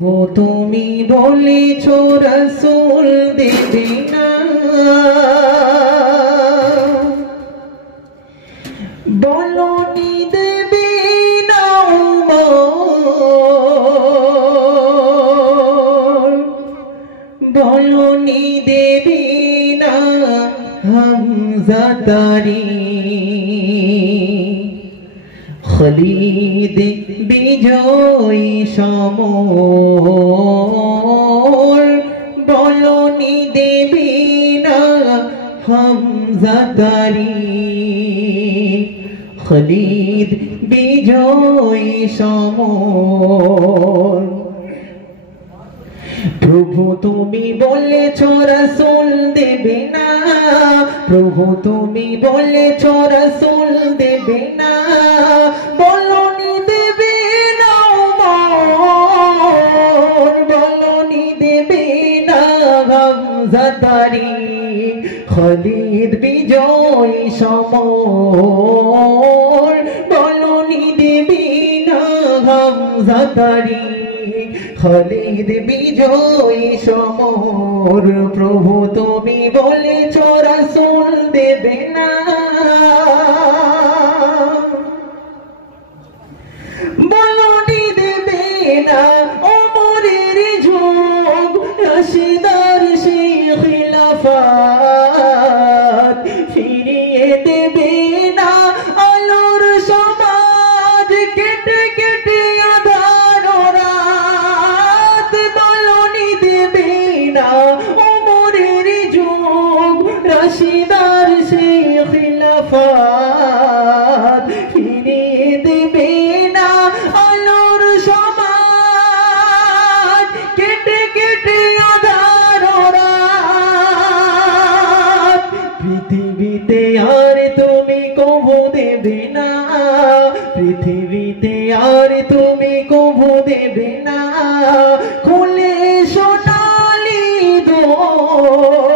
ও তুমি বলেছো রাসূল দেবে না, বলনি দেবে না উমর, বলনি দেবে না হামজা তারি, খালিদ বিজয়ী সমর, বলনি দেবে না হামজা তারি, খালিদ বিজয়ী সমর। প্রভু তুমি বলেছো রাসূল দেবে না, প্রভু তুমি বলেছো রাসূল দেবে না, বলনি দেবে না উমর, বলনি দেবে না হামজা তারি, খালিদ বিজয়ী সমর, বলনি দেবে না হামজা তারি, খালিদ বিজয়ী সমর। প্রভু তুমি বলেছো রাসূল দেবে না, বলনি দেবে না ওমরের যুগ, রাশিদার সেই খিলাফত, ফিরিয়ে দেবে না আলোর সমাজ, কেটে কেটে আধার রাত, বলনি দেবে না ওমরের যুগ, রাশিদার সেই খিলাফত, ফিরিয়ে দেবে না আলোর সমাজ, কেটে কেটে আধার রাত। পৃথিবীতে আর তুমি কভু দেবে না, পৃথিবীতে আর তুমি কভু দেবে না খুলে সোনালি দোর,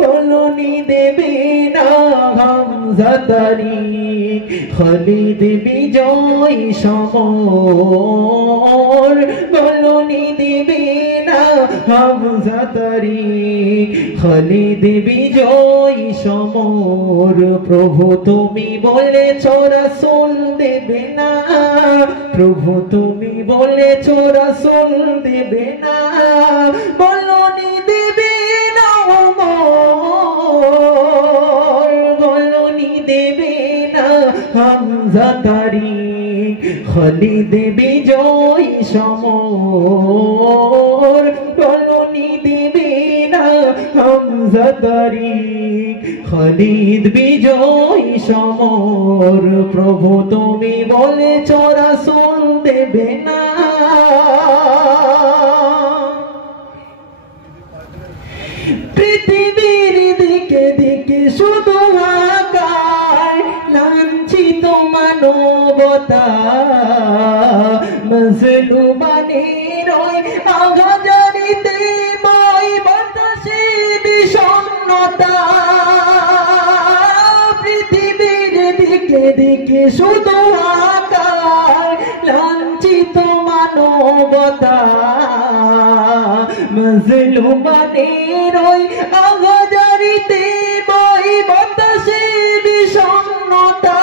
বলনি দেবে না হামজা তারি, খালিদ বিজয়ী সমর, বলনি দেবে না হামজা তারি, খালিদ বিজয়ী সমর। প্রভু তুমি বলেছো রাসূল দেবে না, প্রভু তুমি বলেছো রাসূল দেবে না, বলনি দেবে না উমর, বলনি দেবে না হামজা তারি, খালিদ বিজয়ী সমর, বলনি দেবে না হামজা তারি, খালিদ বিজয়ী সমর। প্রভু তুমি বলেছো রাসূল দেবে না, পৃথিবীর দিকে দিকে শুধু হাহাকার, লাঞ্ছিত মানবতা, মজলুমানের ওই আঘাজারিতে বই বাতাসে বিষণ্ণতা, পৃথিবীর দিকে দিকে শুধু হাহাকার, লাঞ্ছিত মানবতা, মজলুমানের ওই আঘাজারিতে বই বাতাসে বিষণ্ণতা,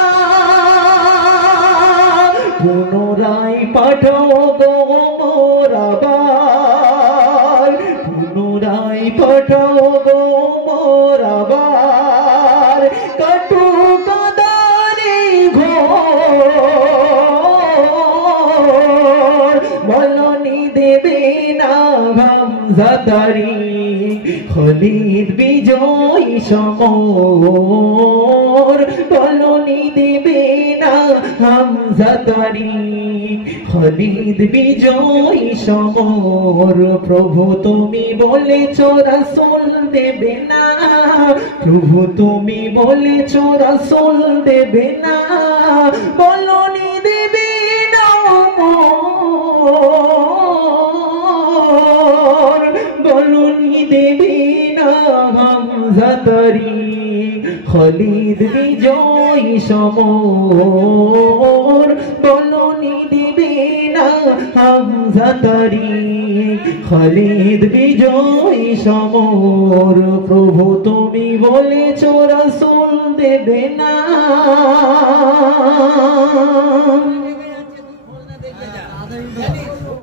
পুনরায় পাঠাও গো মোর আবার, পুনরায় পাঠাও গো মোর আবার, কাটুক কাদারে ঘোর, বলনি দেবে না হামজা তারি, খালিদ বিজয়ী সমর, বলনি দেবে না হামজা তারি, খালিদ বিজয়ী সমর। প্রভু তুমি বলেছো রাসূল দেবে না, প্রভু তুমি বলেছো রাসূল দেবে না, বলনি দেবে না উমর, বলনি দেবে না হামজা তারি, খালিদ বিজয়ী সমর, বলনি দিবে না হামজা তারি খালিদ বিজয় সমর প্রভু তুমি বলেছ রাসূল দেবে না